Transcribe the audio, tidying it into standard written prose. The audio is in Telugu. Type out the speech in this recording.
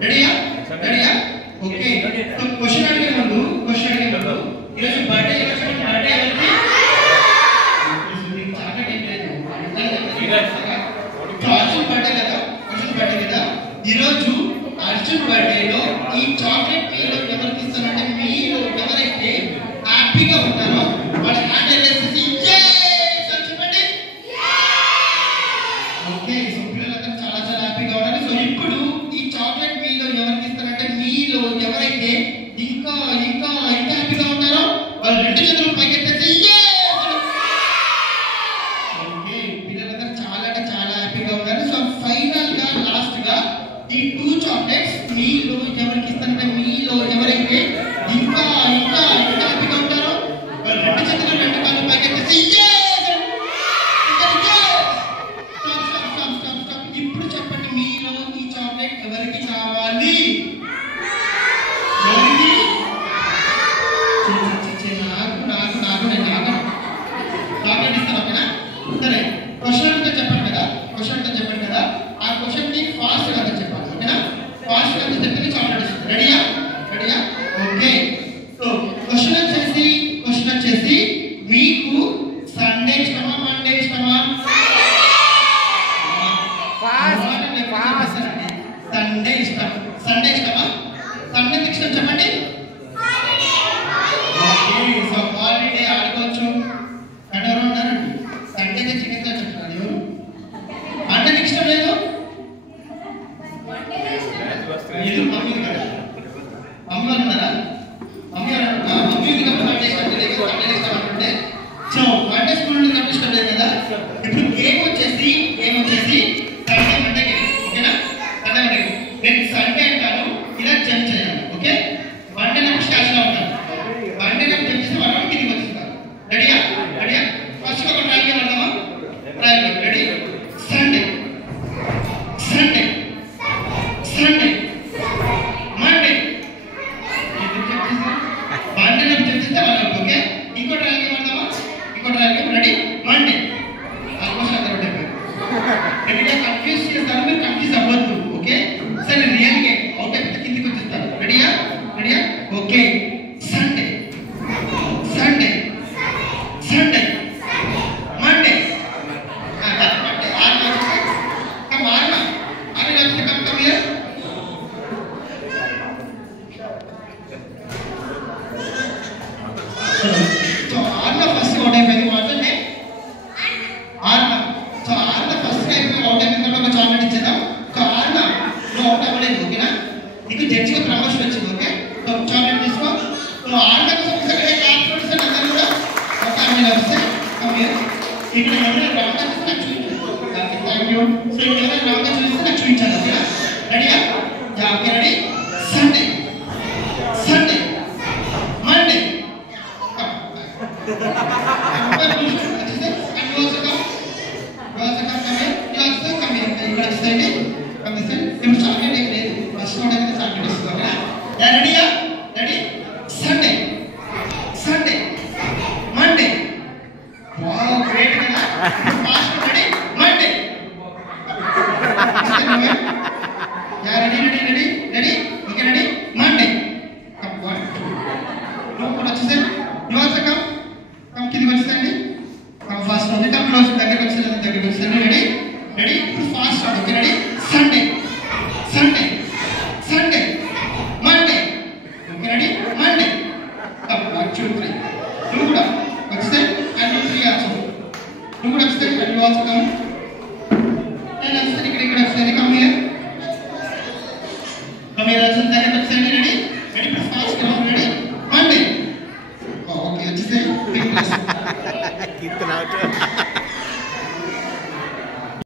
రెడీయా రెడీయా ఓకే సో క్వశ్చన్ అడిగే ముందు ఈరోజు బర్త్డే బర్త్డే ఎవరిది చాక్లెట్ ఏం లేదు అర్జున్ బర్త్డే కదా అర్జున్ బర్త్డే కదా ఈరోజు అర్జున్ బర్త్డేలో ఈ చాక్లెట్ మీలో ఎవరికి ఇస్తానంటే మీలో ఎవరైతే హ్యాపీగా ఉంటారో వాళ్ళ హ్యాండ్ రైజ్ చేసి చెప్పండి ఓకే సో పిల్లలందరూ చాలా చాలా హ్యాపీగా ఉన్నారు సో ఇప్పుడు ఈ చాక్లెట్ మీలో ఎవరికి ఇస్తారంటే మీలో ఎవరైతే ఇంకా ఇంకా ఇంకా హ్యాపీగా ఉంటారో వాళ్ళు రెండు చేతులు పైకెత్తేసి ఓకే పిల్లలందరూ చాలా అంటే చాలా హ్యాపీగా ఉన్నారు సో ఫైనల్ గా లాస్ట్ గా ఈ 2 చాక్లెట్స్ మీలో ఎవరికి ఇస్తారంటే మీలో ఎవరైతే ఇంకా ఇంకా ఇంకా హ్యాపీగా ఉంటారో వాళ్ళు రెండు చేతులు రెండు కాళ్ళు పైకెత్తేసి ఇప్పుడు చెప్పండి మీలో ఈ చాక్లెట్ ఎవరికి కావాలి చాక్లెట్ ఇస్తాను ఓకేనా సరే క్వశ్చన్ చెప్పండి కదా ఆ క్వశ్చన్ ని ఫాస్ట్ గా చెప్పాలి ఓకేనా ఫాస్ట్ గా చెప్తే చాక్లెట్ ఇస్తుంది రెడీయా ఓకే సో క్వశ్చన్ వచ్చేసి మీకు సండే ఇష్టమా మండే ఇష్టమా సండే ఇష్టమా సండే ఇష్టం చెప్పండి సో హాలిడే ఆడుకోవచ్చు కానీ ఎవరు ఉన్నారండి సండే చికెన్ చెప్తున్నారు ఎవరు మండే ఇష్టం లేదు ఇది మమ్మీ కదా మమ్మీ వాళ్ళు ఉన్నారా మమ్మీ మండే ఇష్టం లేదు సండే ఇష్టం అనుకుంటే సో మండే స్కూల్ నుండి ఇష్టం లేదు కదా ఇప్పుడు గేమ్ వచ్చేసి సండే మండే ఓకేనా సండే మండే నేను సండే అంటాను ఇలా జంప్ చేయాలి ఓకే మండే నాకు స్టార్ట్ గా ఉంటాను మండే నాకు జంప్ చేస్తే వాళ్ళు కిందికి వచ్చేస్తారు రెడీయా ఫస్ట్ ఒక ట్రై చేద్దామా రెడీ సండే మండే మండే నాకు జంప్ చేస్తే వాళ్ళు ఓకే ఇంకో ట్రై చేద్దామా రెడీ మండే ఆల్మోస్ట్ అందరూ రెడీగా కన్ఫ్యూజ్ చేస్తారు మీరు కన్ఫ్యూజ్ అవ్వద్దు ఓకే సరే రియల్ గా అవుట్ అయిపోతే కిందికి వచ్చేస్తారు రెడీయా ఓకే సండే మండే సో ఆర్లో ఫస్ట్ అవుట్ అయిపోయింది మాత్రమే సో ఆర్లో ఫస్ట్ అయిపోయి అవుట్ అయిపోయిన ఒక చాక్లెట్ ఇచ్చేద్దాం సో ఆర్లో నువ్వు అవుట్ అవ్వలేదు ఓకేనా నీకు జడ్జిగా ప్రమోషన్ వచ్చింది ఓకే సో చాక్లెట్ తీసుకో సో ఆర్లో అందరూ కూడా ఒక ఆమె వస్తే ఇక్కడ ఎవరైనా రాగా చూస్తే నాకు చూపించాలి థ్యాంక్ యూ సో ఇక్కడ ఎవరైనా రాగా చూస్తే నాకు చూపించాలి ఓకేనా రెడీయా okay ready Sunday Monday ready Sunday Monday wow great కదా fast ready Monday ready okay ready Monday come 1 2 no కూడా వచ్చేసే యు ఆల్సో కమ్ కిందికి వచ్చేసండి come fast okay come close దగ్గరికి వచ్చేసండి రెడీ ఇప్పుడు fast okay ready Sunday Monday okay ready Monday come 1 2 3 నువ్వు కూడా వచ్చేసే అండ్ 3 ఆల్సో నువ్వు కూడా వచ్చేసే and you also come and వచ్చేసే ఇక్కడ వచ్చేసండి కమ్ హియర్ వచ్చేసండి దగ్గరికి వచ్చేసండి రెడీ